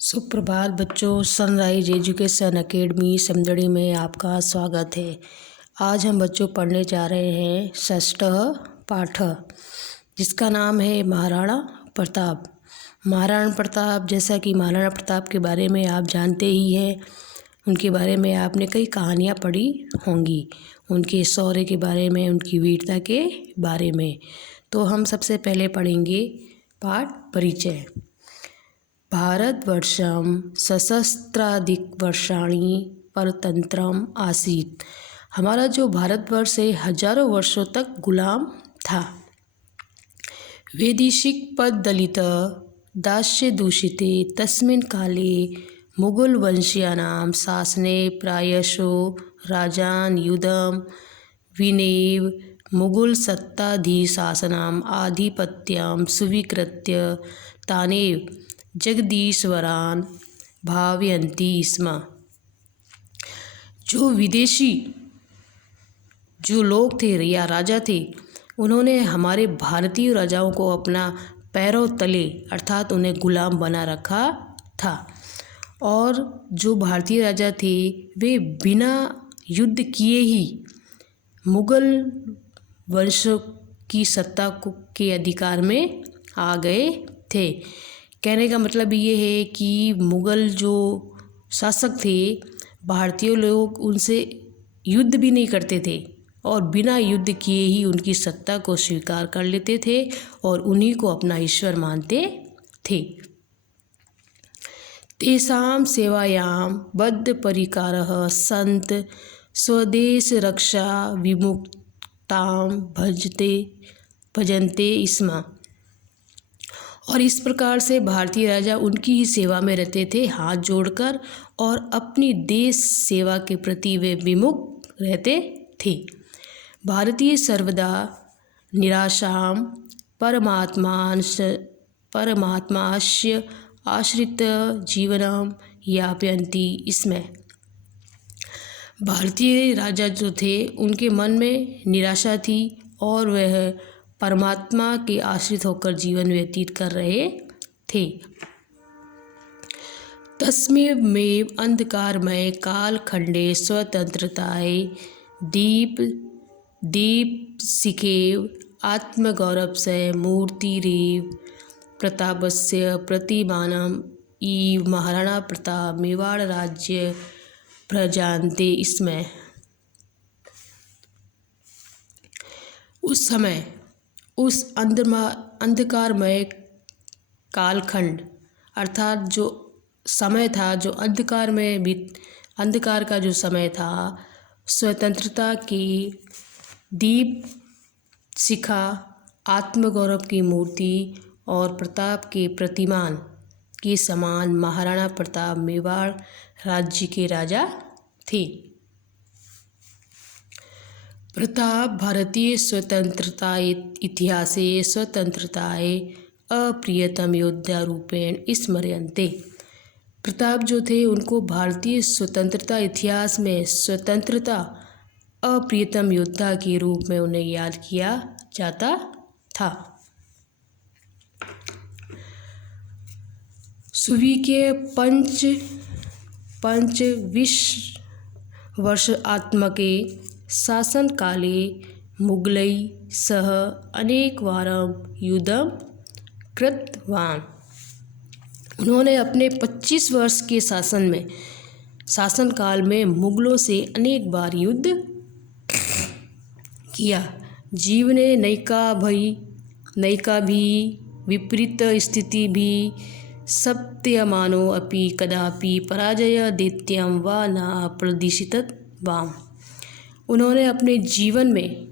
सुप्रभात बच्चों, sunrise education academy Samdari में आपका स्वागत है। आज हम बच्चों पढ़ने जा रहे हैं षष्ठ पाठ, जिसका नाम है महाराणा प्रताप। महाराणा प्रताप, जैसा कि महाराणा प्रताप के बारे में आप जानते ही हैं, उनके बारे में आपने कई कहानियाँ पढ़ी होंगी, उनके शौर्य के बारे में, उनकी वीरता के बारे में। तो हम सबसे पहले पढ़ेंगे पाठ परिचय। भारतवर्षं सहस्राधिकवर्षाणि परतंत्रम आसीत्। हमारा जो भारतवर्ष है हजारों वर्षों तक गुलाम था। वैदेशिक पद दलित दास्य दूषिते तस्मिन् काले मुगल वंशीयानां शासने प्रायशो राजान युद्धं विनेव मुगल सत्ताधीशासनाम् आधिपत्यं स्वीकृत्य तानेव जगदीश्वरान् भावयन्ति स्म। जो विदेशी जो लोग थे या राजा थे, उन्होंने हमारे भारतीय राजाओं को अपना पैरों तले अर्थात उन्हें गुलाम बना रखा था। और जो भारतीय राजा थे वे बिना युद्ध किए ही मुगल वंश की सत्ता के अधिकार में आ गए थे। कहने का मतलब ये है कि मुगल जो शासक थे, भारतीय लोग उनसे युद्ध भी नहीं करते थे और बिना युद्ध किए ही उनकी सत्ता को स्वीकार कर लेते थे और उन्हीं को अपना ईश्वर मानते थे। तेषां सेवायां बद्ध परिकारः संत स्वदेश रक्षा विमुक्तां भजन्ते स्म। और इस प्रकार से भारतीय राजा उनकी ही सेवा में रहते थे, हाथ जोड़कर, और अपनी देश सेवा के प्रति वे विमुख रहते थे। भारतीय सर्वदा निराशां परमात्मास्य आश्रित जीवनं यापयन्ति स्म। भारतीय राजा जो थे उनके मन में निराशा थी और वह परमात्मा के आश्रित होकर जीवन व्यतीत कर रहे थे। तस्मिन्नेव अंधकारमय कालखंडे स्वतंत्रतायै दीपशिखेव आत्मगौरवस्य मूर्तिरेव प्रतापस्य प्रतिमानम् इव महाराणा प्रताप मेवाड़ राज्य प्रजान्ते स्म। उस समय उस अंधकारमय कालखंड अर्थात जो समय था, जो अंधकार का जो समय था, स्वतंत्रता की दीप शिखा, आत्मगौरव की मूर्ति और प्रताप के प्रतिमान के समान महाराणा प्रताप मेवाड़ राज्य के राजा थे। प्रताप भारतीय स्वतंत्रता इतिहासे स्वतंत्रतायै अप्रियतम योद्धा रूपेण स्मर्यन्ते। प्रताप जो थे उनको भारतीय स्वतंत्रता इतिहास में स्वतंत्रता अप्रियतम योद्धा के रूप में उन्हें याद किया जाता था। सुवी के 25 वर्ष आत्मके शासनकाले मुगलै सह अनेकवारं युद्धं कृतवान्। उन्होंने अपने 25 वर्ष के शासनकाल में मुगलों से अनेक बार युद्ध किया। जीवने नैका भी विपरीत स्थिति भी सप्यमानो अपि कदापि पराजय दैत्यं वा न प्रदिशितवान्। उन्होंने अपने जीवन में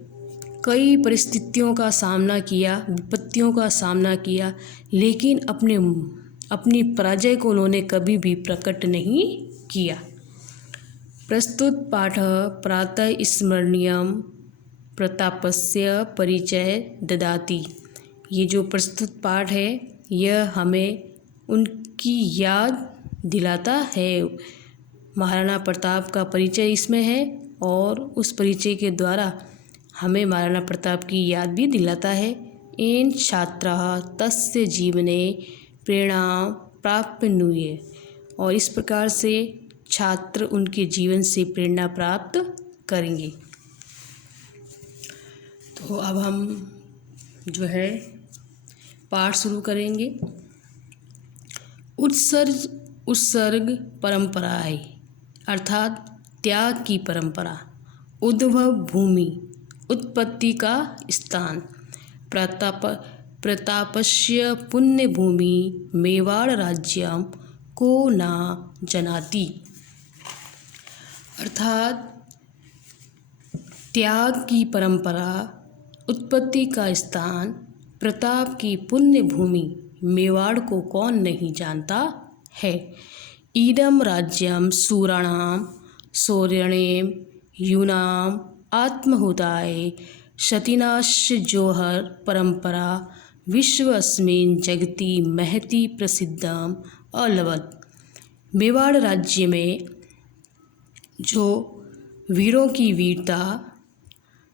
कई परिस्थितियों का सामना किया, विपत्तियों का सामना किया, लेकिन अपनी पराजय को उन्होंने कभी भी प्रकट नहीं किया। प्रस्तुत पाठ प्रातः स्मरणीयं प्रतापस्य परिचय ददाति। ये जो प्रस्तुत पाठ है यह हमें उनकी याद दिलाता है। महाराणा प्रताप का परिचय इसमें है और उस परिचय के द्वारा हमें महाराणा प्रताप की याद भी दिलाता है। येन छात्राः तस्य जीवने प्रेरणां प्राप्नुये। और इस प्रकार से छात्र उनके जीवन से प्रेरणा प्राप्त करेंगे। तो अब हम जो है पाठ शुरू करेंगे। उत्सर्ग परंपराएं अर्थात त्याग की परंपरा। उद्भव भूमि उत्पत्ति का स्थान। प्रतापस्य पुण्य भूमि मेवाड़ राज्यम को ना जनाति। अर्थात त्याग की परंपरा, उत्पत्ति का स्थान, प्रताप की पुण्य भूमि मेवाड़ को कौन नहीं जानता है। इदम राज्यम सूराणाम सौर्यणेम यूनाम आत्महुताय शतिनाश जोहर परंपरा विश्वस्मिन् जगति महति प्रसिद्धम अलवत। मेवाड़ राज्य में जो वीरों की वीरता,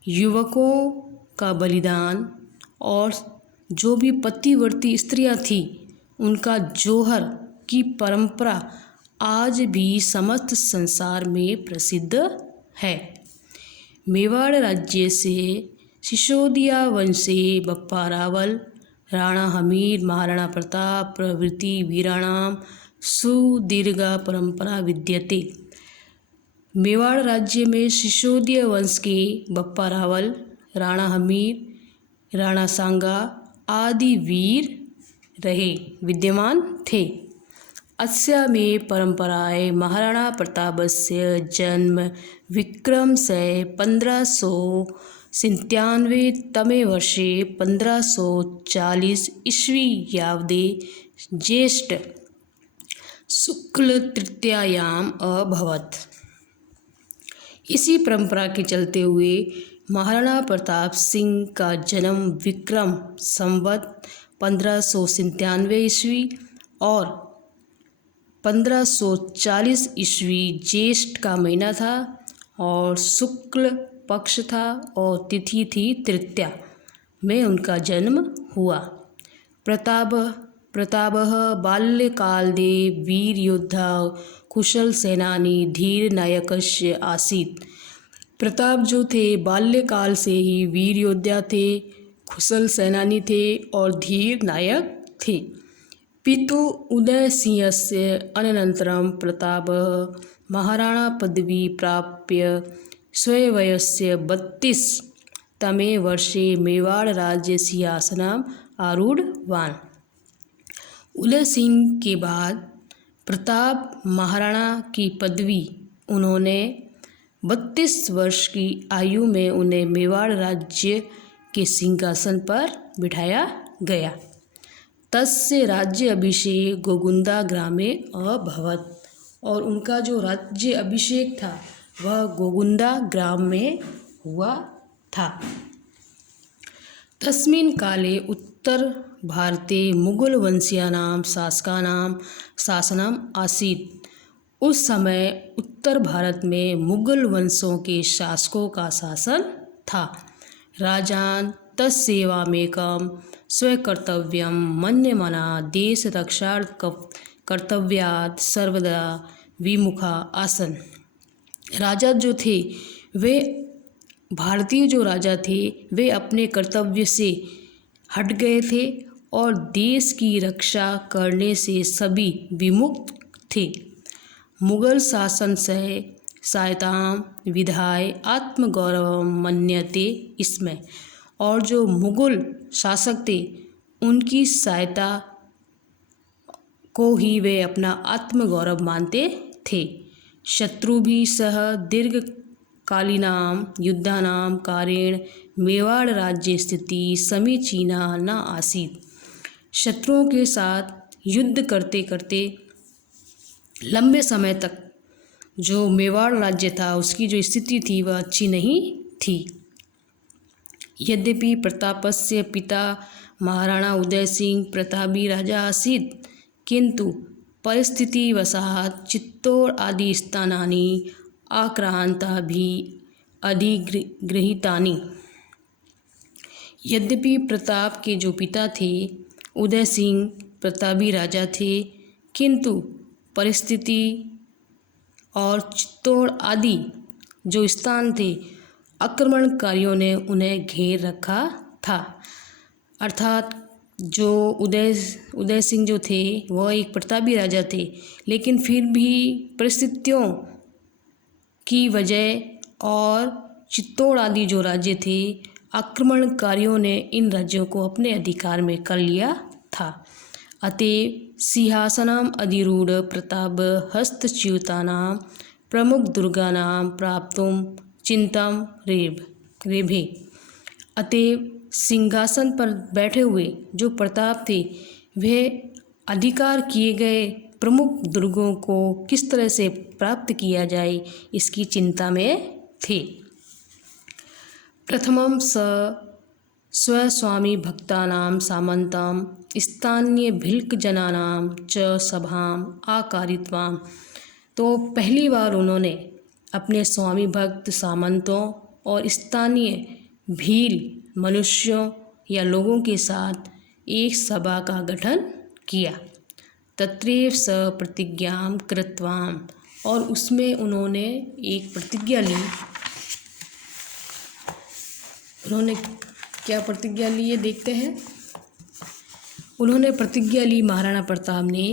युवकों का बलिदान और जो भी पतिव्रती स्त्रियां थीं उनका जौहर की परंपरा आज भी समस्त संसार में प्रसिद्ध है। मेवाड़ राज्य से सिसोदिया वंशे बप्पा रावल, राणा हमीर, महाराणा प्रताप प्रभृति वीराणाम सुदीर्घा परंपरा विद्यते। मेवाड़ राज्य में सिसोदिया वंश के बप्पा रावल, राणा हमीर, राणा सांगा आदि वीर विद्यमान थे। अस्या में परंपराएं महाराणा प्रतापस्य जन्म विक्रम से 1597 तमे वर्षे 1540 ईस्वी यावदे ज्येष्ठ शुक्ल तृतीयायाम अभवत। इसी परंपरा के चलते हुए महाराणा प्रताप सिंह का जन्म विक्रम संवत 1597 ईस्वी और 1540 ईस्वी ज्येष्ठ का महीना था और शुक्ल पक्ष था और तिथि थी तृतीया में उनका जन्म हुआ। प्रतापः बाल्यकाले वीर योद्धा कुशल सेनानी धीर नायकस्य आसीत्। प्रताप जो थे बाल्यकाल से ही वीर योद्धा थे, कुशल सेनानी थे और धीर नायक थे। पितु उदयसिंहस्य अनन्तरं प्रतापः महाराणा पदवी प्राप्य स्ववयस्य 32 तमे वर्षे मेवाड़ राज्य सिंहासनम् आरूढ़वान्। उदय सिंह के बाद प्रताप महाराणा की पदवी उन्होंने 32 वर्ष की आयु में उन्हें मेवाड़ राज्य के सिंहासन पर बिठाया गया। तस्य राज्य अभिषेक गोगुंदा ग्रामे अभवत। और उनका जो राज्य अभिषेक था वह गोगुंदा ग्राम में हुआ था। तस्मिन् काले उत्तर भारते मुगल वंशीयानां शासकानां शासनम् आसीत्। उस समय उत्तर भारत में मुगल वंशों के शासकों का शासन था। राजान तत्सेवामेकं स्वकर्तव्यं मन्यमाना देश रक्षार्थकर्तव्यात् सर्वदा विमुखा आसन। राजा जो थे वे भारतीय जो राजा थे वे अपने कर्तव्य से हट गए थे और देश की रक्षा करने से सभी विमुख थे। मुगल शासन से सहायतां विधाय आत्मगौरव मन्यते इसमें। और जो मुगल शासक थे उनकी सहायता को ही वे अपना आत्मगौरव मानते थे। शत्रुभिः सह दीर्घकालीनां युद्धानां कारणेन मेवाड़ राज्य स्थिति समीचीना न आसीत्। शत्रुओं के साथ युद्ध करते करते लंबे समय तक जो मेवाड़ राज्य था उसकी जो स्थिति थी वह अच्छी नहीं थी। यद्यपि प्रतापस्य पिता महाराणा उदय सिंह प्रतापी राजा आसीत् किंतु परिस्थितिवशात् चित्तौड़ आदि स्थानानि आक्रान्ताभिः अधिगृहीतानि। यद्यपि प्रताप के जो पिता थे उदय सिंह प्रतापी राजा थे किंतु परिस्थिति और चित्तौड़ आदि जो स्थान थे, आक्रमणकारियों ने उन्हें घेर रखा था। अर्थात जो उदय सिंह जो थे वह एक प्रतापी राजा थे, लेकिन फिर भी परिस्थितियों की वजह और चित्तौड़ आदि जो राज्य थे, आक्रमणकारियों ने इन राज्यों को अपने अधिकार में कर लिया था। अतएव सिंहासनम अधिरूढ़ प्रताप हस्तच्युतानां प्रमुख दुर्गानां प्राप्तुम चिंतम रेभे। अतएव सिंहासन पर बैठे हुए जो प्रताप थे, वह अधिकार किए गए प्रमुख दुर्गों को किस तरह से प्राप्त किया जाए, इसकी चिंता में थे। प्रथमं स्वस्वामी भक्तानां सामन्तं स्थानीय भिल्क जनानां च सभाम आकारितवाम। तो पहली बार उन्होंने अपने स्वामी भक्त सामंतों और स्थानीय भील मनुष्यों या लोगों के साथ एक सभा का गठन किया। तत्रैव स प्रतिज्ञां कृतवान्, और उसमें उन्होंने एक प्रतिज्ञा ली। उन्होंने क्या प्रतिज्ञा ली है देखते हैं। उन्होंने प्रतिज्ञा ली महाराणा प्रताप ने,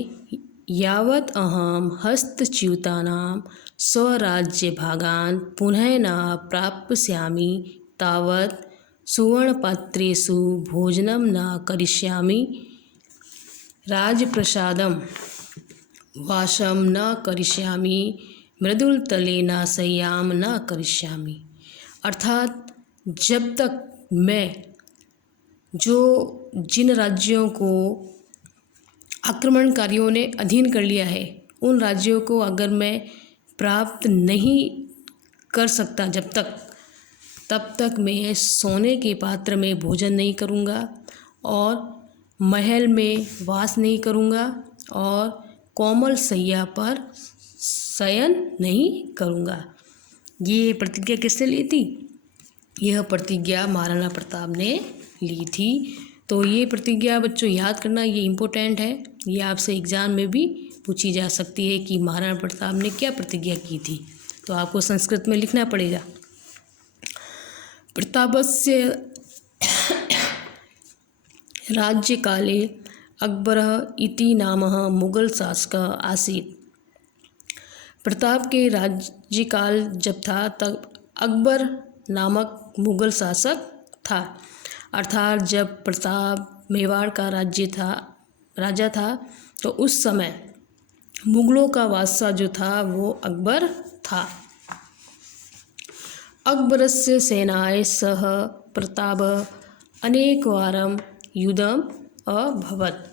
यावत् अहम हस्तच्युतानां स्वराज्य भागान् पुनः न प्राप्स्यामि तावत् सुवर्णपात्रेषु भोजनं न करिष्यामि, राजप्रसादं वासं न करिष्यामि, मृदुलतले न शय्यां न करिष्यामि। अर्थात जब तक मैं जिन राज्यों को आक्रमणकारियों ने अधीन कर लिया है, उन राज्यों को अगर मैं प्राप्त नहीं कर सकता तब तक मैं सोने के पात्र में भोजन नहीं करूँगा और महल में वास नहीं करूँगा और कोमल शैया पर शयन नहीं करूँगा। ये प्रतिज्ञा किसने ली थी? यह प्रतिज्ञा महाराणा प्रताप ने ली थी। तो ये प्रतिज्ञा बच्चों याद करना, ये इम्पोर्टेंट है। ये आपसे एग्ज़ाम में भी पूछी जा सकती है कि महाराणा प्रताप ने क्या प्रतिज्ञा की थी। तो आपको संस्कृत में लिखना पड़ेगा। प्रतापस्य राज्यकाले अकबरः इति नामः मुगल शासकः आसीत्। प्रताप के राज्यकाल जब था तब अकबर नामक मुगल शासक था। अर्थात जब प्रताप मेवाड़ का राजा था तो उस समय मुगलों का बादशाह जो था वो अकबर था। अकबरस्य सेनाय सह प्रतापः अनेकवारं युद्धम् अभवत्।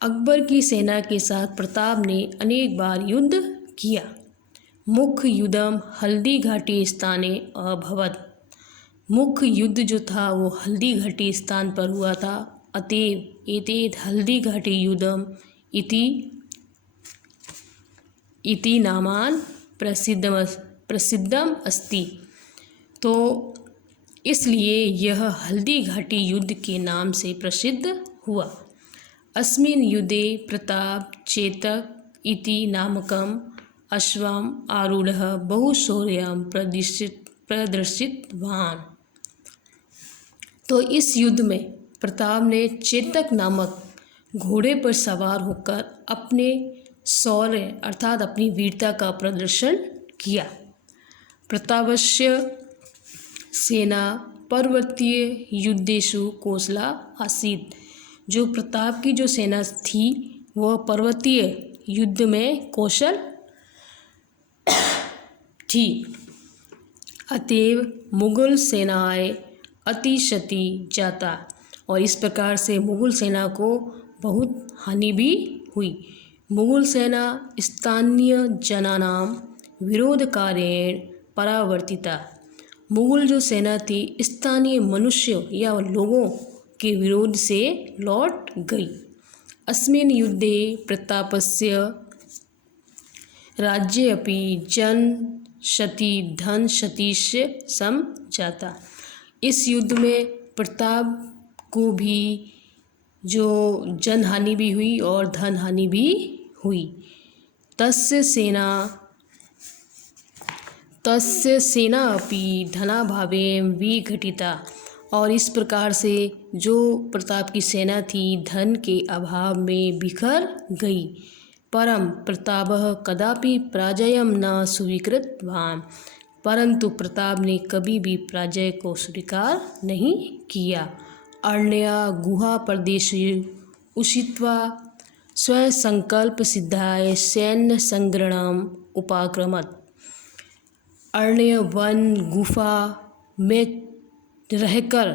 अकबर की सेना के साथ प्रताप ने अनेक बार युद्ध किया। मुख्य युद्धम हल्दी घाटी स्थाने अभवत्। मुख्य युद्ध जो था वो हल्दी घाटी स्थान पर हुआ था। अतएव एतेत हल्दी घाटी युद्धम इति नामान प्रसिद्धम अस्ति। तो इसलिए यह हल्दी घाटी युद्ध के नाम से प्रसिद्ध हुआ। अस्मिन् युद्धे प्रताप चेतक इति नामकम अश्वम आरूढ़ बहुशौर्यं प्रदर्शितवान्। तो इस युद्ध में प्रताप ने चेतक नामक घोड़े पर सवार होकर अपने शौर्य अर्थात अपनी वीरता का प्रदर्शन किया। प्रतापस्य सेना पर्वतीय युद्धेषु कौशला आसीत्। जो प्रताप की जो सेना थी वह पर्वतीय युद्ध में कौशल थी। अतएव मुगल सेनाएं अतिशति जाता, और इस प्रकार से मुगल सेना को बहुत हानि भी हुई। मुगल सेना स्थानीय जनानां विरोधकारेण परावर्तिता। मुगल जो सेना थी स्थानीय मनुष्यों या लोगों के विरोध से लौट गई। अस्मिन् युद्धे प्रतापस्य राज्ये अपि जनशति धनशतिश्च समजाता। इस युद्ध में प्रताप को भी जो जन हानि भी हुई और धन हानि भी हुई। तस्य सेना अपि धनाभावेन विघटिता। और इस प्रकार से जो प्रताप की सेना थी धन के अभाव में बिखर गई। परम प्रतापः कदापि पराजयं न स्वीकृतवान्। परंतु प्रताप ने कभी भी पराजय को स्वीकार नहीं किया। अरण्या गुहा प्रदेशे उषित्वा स्वयं संकल्प सिद्धाय सैन्य संग्रहणम उपाक्रमत। अरण्य वन गुफा में रहकर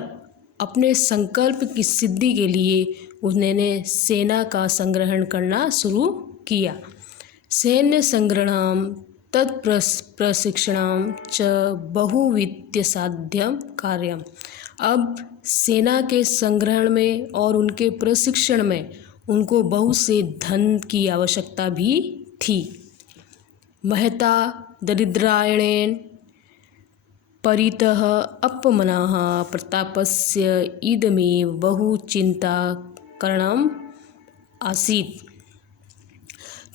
अपने संकल्प की सिद्धि के लिए उन्होंने सेना का संग्रहण करना शुरू किया। सैन्य संग्रहणम तत्प्रशिक्षणम च बहुवित्त साध्यम कार्यम। अब सेना के संग्रहण में और उनके प्रशिक्षण में उनको बहुत से धन की आवश्यकता भी थी। महता दरिद्रायणेन परितः अपमनः प्रतापस्य इदमेव बहु चिंता करणम आसीत्।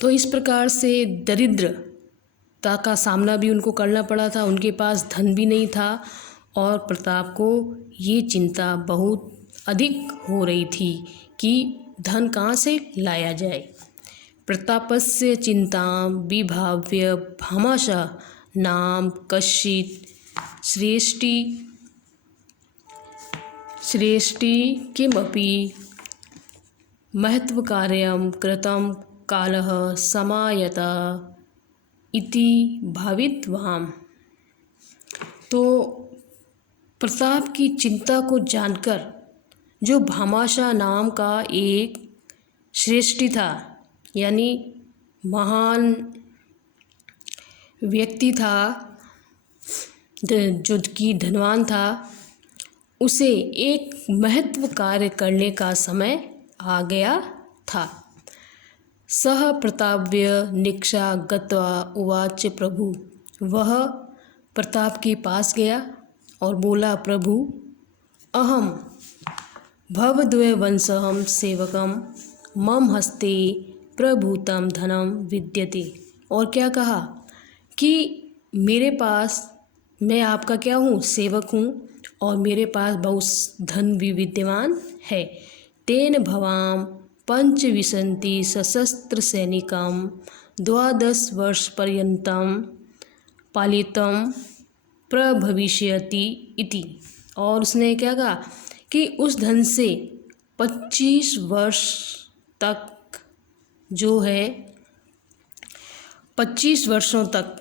तो इस प्रकार से दरिद्रता का सामना भी उनको करना पड़ा था। उनके पास धन भी नहीं था और प्रताप को ये चिंता बहुत अधिक हो रही थी कि धन कहाँ से लाया जाए। प्रतापस्य चिंतां विभाव्य भामाशाह नाम कश्चित् श्रेष्ठी किमपि महत्वकार्यं कृतं कालः समायत इति भावितवान्। तो प्रताप की चिंता को जानकर जो भामाशाह नाम का एक श्रेष्ठी था, यानी महान व्यक्ति था जो कि धनवान था, उसे एक महत्व कार्य करने का समय आ गया था। सह प्रताप्य निक्षा गत्वा उवाच प्रभु। वह प्रताप के पास गया और बोला, प्रभु अहम भवद्वयवंशं सेवकम मम हस्ते प्रभूतम धनम विद्यते। और क्या कहा कि मेरे पास, मैं आपका क्या हूँ, सेवक हूँ और मेरे पास बहुत धन भी विद्यमान है। तेन भवाम पंचविंशति सशस्त्र सैनिकम 12 वर्ष पर्यंतम पालितम प्रभविष्यति इति। और उसने क्या कहा कि उस धन से 25 वर्ष तक जो है 25 वर्षों तक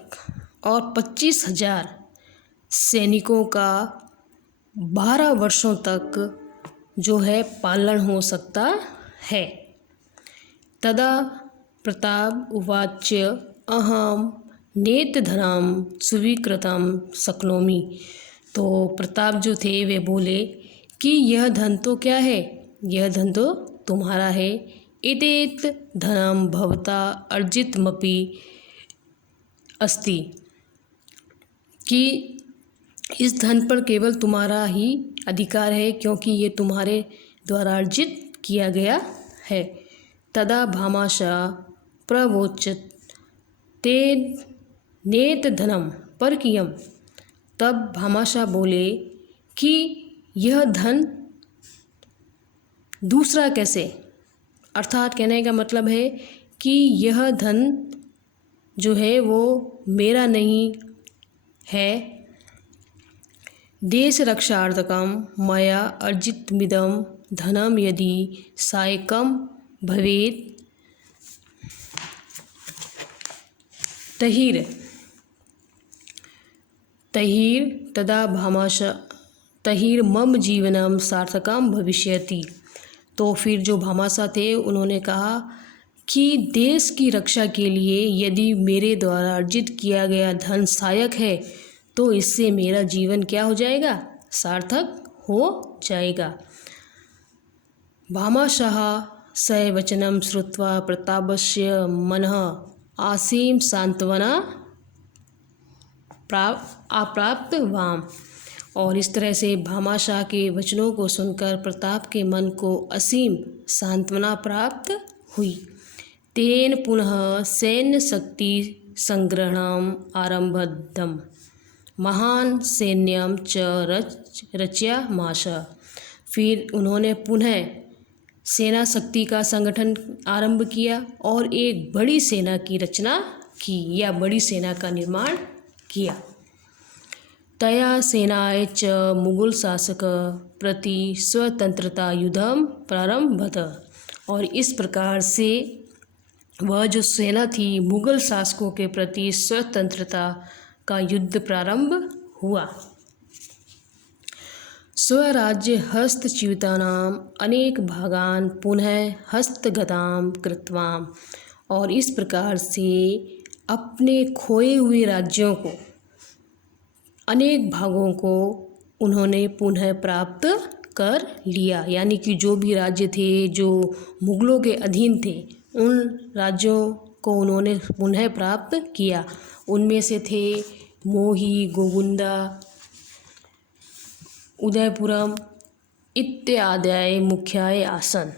और 25,000 सैनिकों का 12 वर्षों तक जो है पालन हो सकता है। तदा प्रताप उवाच अहम नेतधनम स्वीकृतम शक्नोमि। तो प्रताप जो थे वे बोले कि यह धन तो क्या है, यह धन तो तुम्हारा है। एतेत धनम भवता अर्जितमपि अस्ति। कि इस धन पर केवल तुम्हारा ही अधिकार है क्योंकि ये तुम्हारे द्वारा अर्जित किया गया है। तदा भामाशाह प्रवोचत ते नेत धनम परकीयम। तब भामाशाह बोले कि यह धन दूसरा कैसे, अर्थात कहने का मतलब है कि यह धन जो है वो मेरा नहीं है। देश रक्षार्थकम मया अर्जितमिदं धनम यदि सायकम भवेत् तहिर तदा भामाशाह तहिर मम जीवनम सार्थकम भविष्यति। तो फिर जो भामाशाह थे उन्होंने कहा कि देश की रक्षा के लिए यदि मेरे द्वारा अर्जित किया गया धन सहायक है तो इससे मेरा जीवन क्या हो जाएगा, सार्थक हो जाएगा। भामाशाह स वचनम श्रुत्वा प्रतापस्य मनः आसीम सांत्वना अप्राप्तवान्। और इस तरह से भामाशाह के वचनों को सुनकर प्रताप के मन को असीम सांत्वना प्राप्त हुई। तेन पुनः सैन्य शक्ति संग्रहणम आरम्भदम् महान सैन्यम च रचयामास। फिर उन्होंने पुनः सेना शक्ति का संगठन आरंभ किया और एक बड़ी सेना की रचना की या बड़ी सेना का निर्माण किया। तया सेनाय च मुगल शासक प्रति स्वतंत्रता युद्धम प्रारंभत। और इस प्रकार से वह जो सेना थी मुगल शासकों के प्रति स्वतंत्रता का युद्ध प्रारंभ हुआ। स्वराज्य हस्तच्युतानाम अनेक भागान पुनः हस्तगताम कृत्वाम। और इस प्रकार से अपने खोए हुए राज्यों को अनेक भागों को उन्होंने पुनः प्राप्त कर लिया। यानी कि जो भी राज्य थे जो मुगलों के अधीन थे उन राज्यों को उन्होंने पुनः प्राप्त किया। उनमें से थे मोही, गोगुंदा, उदयपुरम इत्यादि मुख्याय आसन।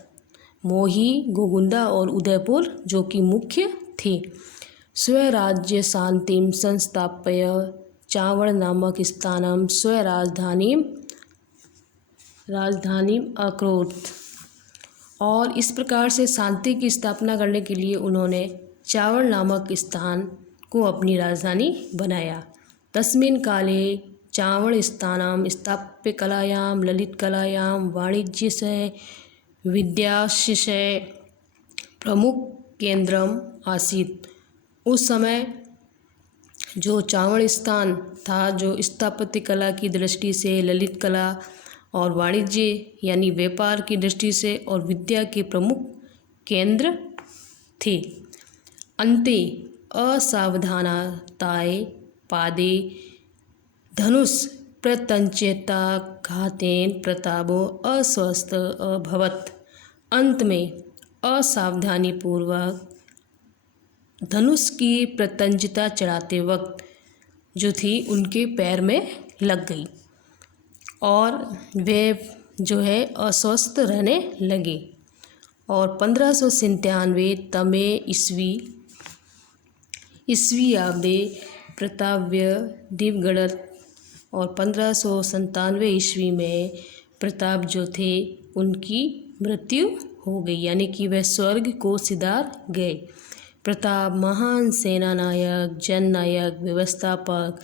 मोही, गोगुंदा और उदयपुर जो कि मुख्य थे। स्वराज्य शांतिम संस्थाप्य चावड़ नामक स्थानम स्वराजधानीम अकरोत्। और इस प्रकार से शांति की स्थापना करने के लिए उन्होंने चावड़ नामक स्थान को अपनी राजधानी बनाया। तस्मिन् काले चावड़ स्थानम स्थाप्य कलायां ललित कलायां वाणिज्य से विद्यास्य प्रमुख केंद्रम आसीत्। उस समय जो चावड़ स्थान था जो स्थापत्य कला की दृष्टि से, ललित कला और वाणिज्य यानी व्यापार की दृष्टि से और विद्या के प्रमुख केंद्र थे। अन्ते असावधानताय पादे धनुष प्रत्यंचेताघातेन प्रतापो अस्वस्थ अभवत्। अंत में असावधानी पूर्वक धनुष की प्रत्यंचता चढ़ाते वक्त जो थी उनके पैर में लग गई और वे जो है अस्वस्थ रहने लगे। और 1597 तमे ईस्वी आबे प्रताप्य दिवगढ़। और 1597 ईस्वी में प्रताप जो थे उनकी मृत्यु हो गई यानी कि वह स्वर्ग को सिधार गए। प्रताप महान सेना नायक, जननायक, व्यवस्थापक,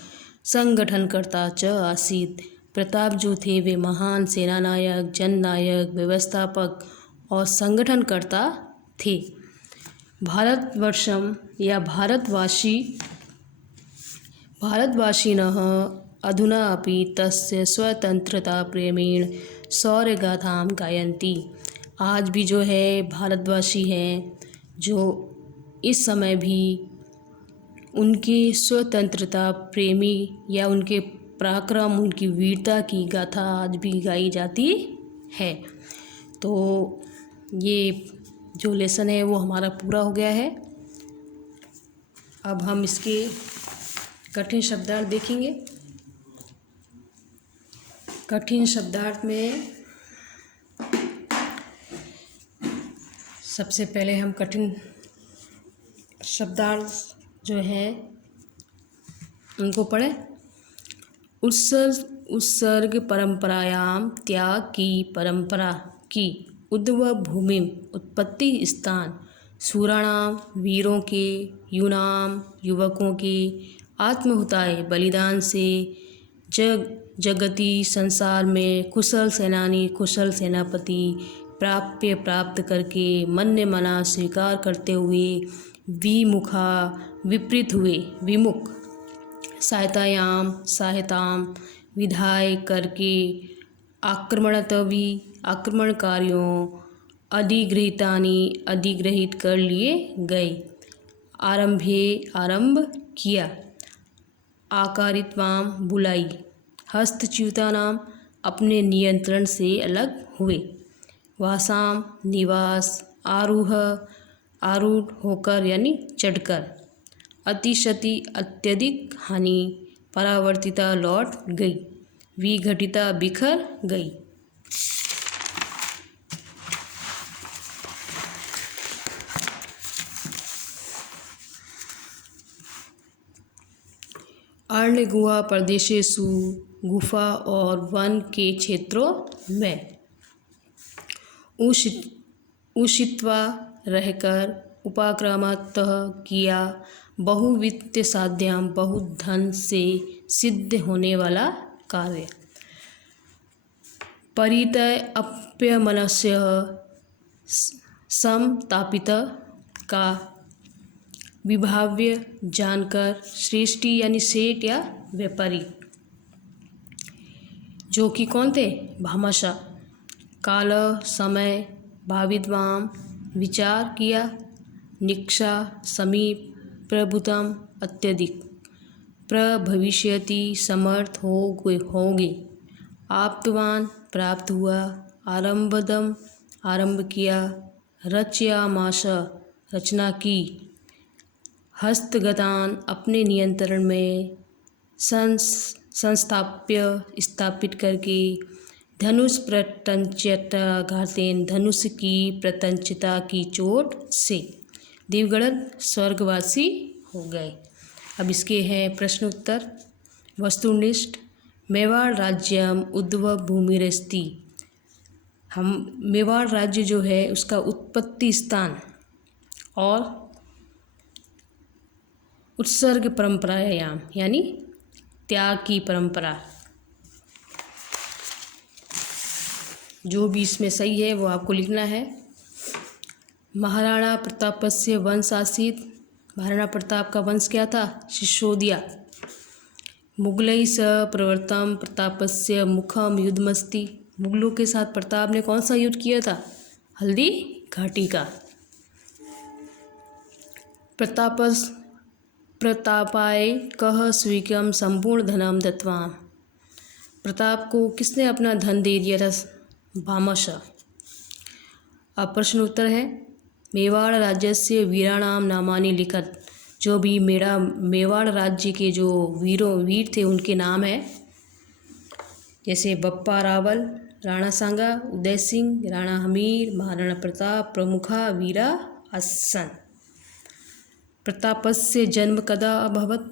संगठनकर्ता च आसीत्। प्रताप जो थे वे महान सेनानायक, जननायक, व्यवस्थापक और संगठनकर्ता थे। भारतवर्षम या भारतवासिनः अधुना अपि तस्य स्वतंत्रता प्रेमेण शौर्यगाथां गायन्ति। आज भी जो है भारतवासी हैं जो इस समय भी उनकी स्वतंत्रता प्रेमी या उनके पराक्रम, उनकी वीरता की गाथा आज भी गाई जाती है। तो ये जो लेसन है वो हमारा पूरा हो गया है। अब हम इसके कठिन शब्दार्थ देखेंगे। कठिन शब्दार्थ में सबसे पहले हम कठिन शब्दार्थ जो है उनको पढ़ें। उत्सर्ग परंपरायाम त्याग की परंपरा की उद्भव भूमि उत्पत्ति स्थान सूराणाम वीरों के यूनाम युवकों के आत्महुताय बलिदान से जगती संसार में कुशल सेनानी कुशल सेनापति प्राप्त करके मन्य मना स्वीकार करते हुए विपरीत हुए विमुख सहायताम विधाय करके आक्रमणकारियों अधिग्रहित कर लिए गए। आरंभ किया। आकारित्वाम बुलाई। हस्तच्युतानाम अपने नियंत्रण से अलग हुए। वासाम निवास। आरूढ़ होकर यानी चढ़कर। अतिशति अत्यधिक हानि। परावर्तिता लौट गई। विघटिता बिखर गई। अरण्य गुहा प्रदेशेषु गुफा और वन के क्षेत्रों में उषित्वा रहकर उपाक्रामतः किया बहुवित्त साध्याम बहुत धन से सिद्ध होने वाला कार्य। परितय अप्यमनस्य समतापित का विभाव्य जानकर श्रेष्ठी यानी सेठ या व्यापारी, जो कि कौन थे? भामाशाह। काल समय भाविद्वाम विचार किया, निक्षा समीप प्रभुतम अत्यधिक प्रभविष्यति समर्थ होंगे, आप्तवान प्राप्त हुआ, आरंभदम आरंभ किया, रचयामाश रचना की, हस्तगतान अपने नियंत्रण में, संस्थाप्य स्थापित करके, धनुष प्रतंचता घातेन धनुष की प्रतंचता की चोट से देवगण स्वर्गवासी हो गए। अब इसके हैं प्रश्न उत्तर। वस्तुनिष्ठ मेवाड़ राज्यम उद्भव भूमिरस्ति। हम मेवाड़ राज्य जो है उसका उत्पत्ति स्थान और उत्सर्ग परंपरायाम यानी त्याग की परंपरा, जो भी इसमें सही है वो आपको लिखना है। महाराणा प्रतापस्य वंश आसीत। महाराणा प्रताप का वंश क्या था? शिशोदिया। मुगलई स प्रवर्तम प्रतापस्य मुखम युद्धमस्ति। मुगलों के साथ प्रताप ने कौन सा युद्ध किया था? हल्दी घाटी का। प्रतापाय कह स्वीकम संपूर्ण धनम दत्वा। प्रताप को किसने अपना धन दे दिया था? भामाशाह। अब प्रश्न उत्तर है। मेवाड़ राज्य से वीराणाम नामानि लिखत। जो भी मेवाड़ राज्य के जो वीर थे उनके नाम है, जैसे बप्पा रावल, राणा सांगा, उदय सिंह, राणा हमीर, महाराणा प्रताप प्रमुखा वीरा आसन्। प्रतापस्य जन्म कदा अभवत्?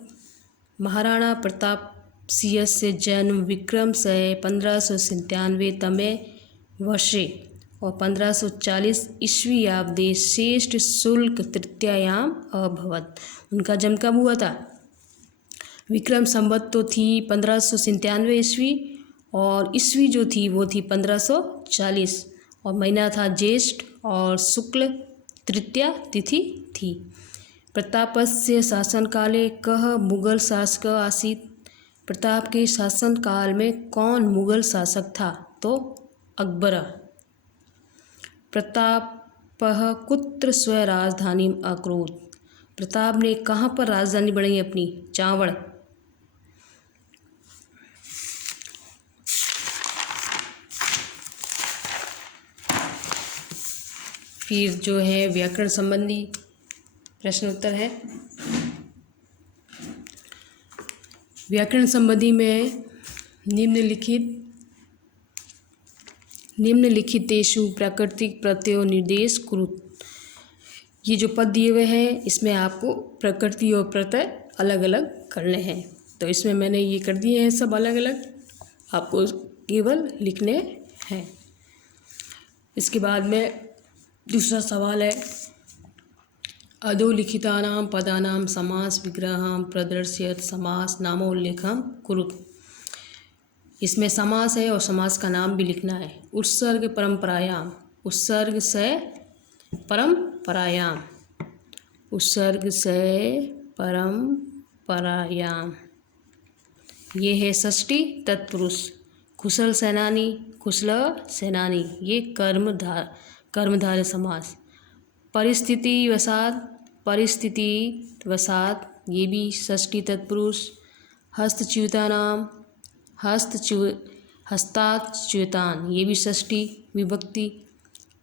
महाराणा प्रतापस्य जन्म विक्रम से 1597 तमे वर्षे और 1540 ईस्वी याब्दे श्रेष्ठ शुल्क तृतीयायाम अभवत्। उनका जन्म कब हुआ था? विक्रम संवत तो थी 1597 ईस्वी और ईस्वी जो थी वो थी 1540 और महीना था ज्येष्ठ और शुक्ल तृतीया तिथि थी। प्रतापस्य शासनकाले कः मुगल शासक आसीत्। प्रताप के शासनकाल में कौन मुगल शासक था? तो अकबर। प्रतापः कुत्र स्वराजधानीम अकरोत्। प्रताप ने कहाँ पर राजधानी बनाई अपनी? चावड़। फिर जो है व्याकरण संबंधी प्रश्न उत्तर है। व्याकरण संबंधी में निम्नलिखितेषु प्राकृतिक प्रत्ययों निर्देश कुरुत। ये जो पद दिए हुए हैं इसमें आपको प्रकृति और प्रत्यय अलग अलग करने हैं, तो इसमें मैंने ये कर दिए हैं सब अलग अलग, आपको केवल लिखने हैं। इसके बाद में दूसरा सवाल है, अधोलिखितानां पदानां समास विग्रहं प्रदर्शयत समास नामोल्लेखं कुरुत। इसमें समास है और समास का नाम भी लिखना है। उत्सर्ग परंपरायाम, उत्सर्ग से परंपरायाम, उत्सर्ग से परंपरायाम। ये है षष्ठी तत्पुरुष। कुशल सेनानी, कुशल सेनानी, ये कर्मधारय समास। परिस्थिति वसात, ये भी षष्ठी तत्पुरुष। हस्तच्युतानाम, हस्ताच्युतान, ये भी षष्ठी विभक्ति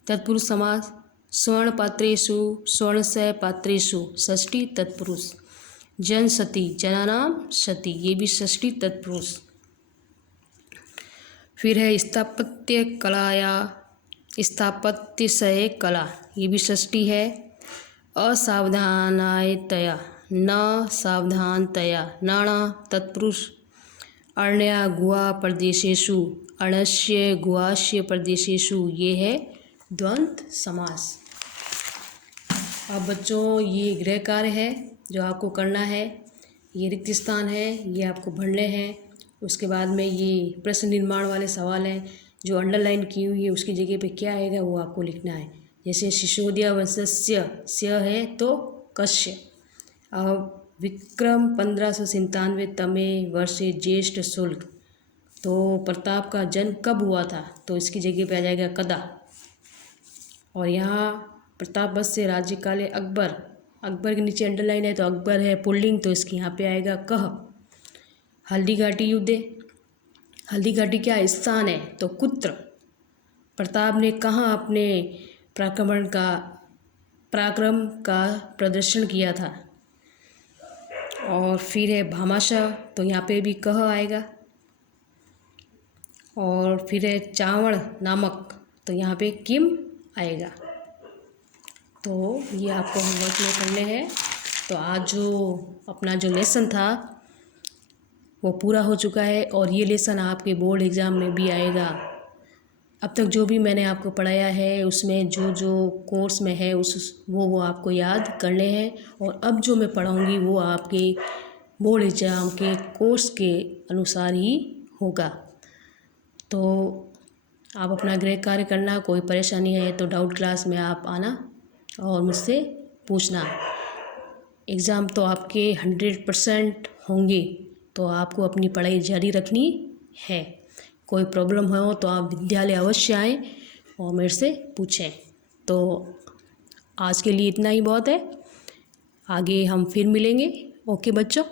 तत्पुरुष समास। स्वर्ण पात्रेषु, स्वर्ण से पात्रेषु, षष्ठी तत्पुरुष। जनसती, जनानाम सती, ये भी षष्ठी तत्पुरुष। फिर है स्थापत्य कला या स्थापत्यशय कला, ये भी षष्ठी है। असावधानतया, न सावधानतया, नाण तत्पुरुष, अण्या गुहा प्रदेशेषु, अणस्य गुहास्य प्रदेशेषु, ये है द्वंद्व समास। अब बच्चों ये गृह कार्य है जो आपको करना है, ये रिक्त स्थान है, ये आपको भरने हैं। उसके बाद में ये प्रश्न निर्माण वाले सवाल हैं, जो अंडरलाइन की हुई है उसकी जगह पे क्या आएगा वो आपको लिखना है। जैसे शिशोदिया वंशस्य स्य है तो कस्य। अब विक्रम 1597 तमे वर्षे ज्येष्ठ शुल्क, तो प्रताप का जन्म कब हुआ था, तो इसकी जगह पे आ जाएगा कदा। और यहाँ प्रताप वत्स राज्यकाले अकबर, अकबर के नीचे अंडरलाइन है तो अकबर है पुल्लिंग, तो इसके यहाँ पे आएगा कह। हल्दी घाटी युद्ध, हल्दी घाटी क्या स्थान है, तो कुत्र। प्रताप ने कहाँ अपने पराक्रम का प्रदर्शन किया था। और फिर है भामाशाह, तो यहाँ पे भी कह आएगा। और फिर है चावड़ नामक, तो यहाँ पे किम आएगा। तो ये आपको होमवर्क में करने हैं। तो आज जो अपना जो लेसन था वो पूरा हो चुका है और ये लेसन आपके बोर्ड एग्ज़ाम में भी आएगा। अब तक जो भी मैंने आपको पढ़ाया है उसमें जो जो कोर्स में है वो आपको याद करने हैं। और अब जो मैं पढ़ाऊँगी वो आपके बोर्ड एग्ज़ाम के कोर्स के अनुसार ही होगा। तो आप अपना गृह कार्य करना, कोई परेशानी है तो डाउट क्लास में आप आना और मुझसे पूछना। एग्ज़ाम तो आपके 100% होंगे, तो आपको अपनी पढ़ाई जारी रखनी है। कोई प्रॉब्लम हो तो आप विद्यालय अवश्य आएँ और मेरे से पूछें। तो आज के लिए इतना ही बहुत है, आगे हम फिर मिलेंगे। ओके बच्चों।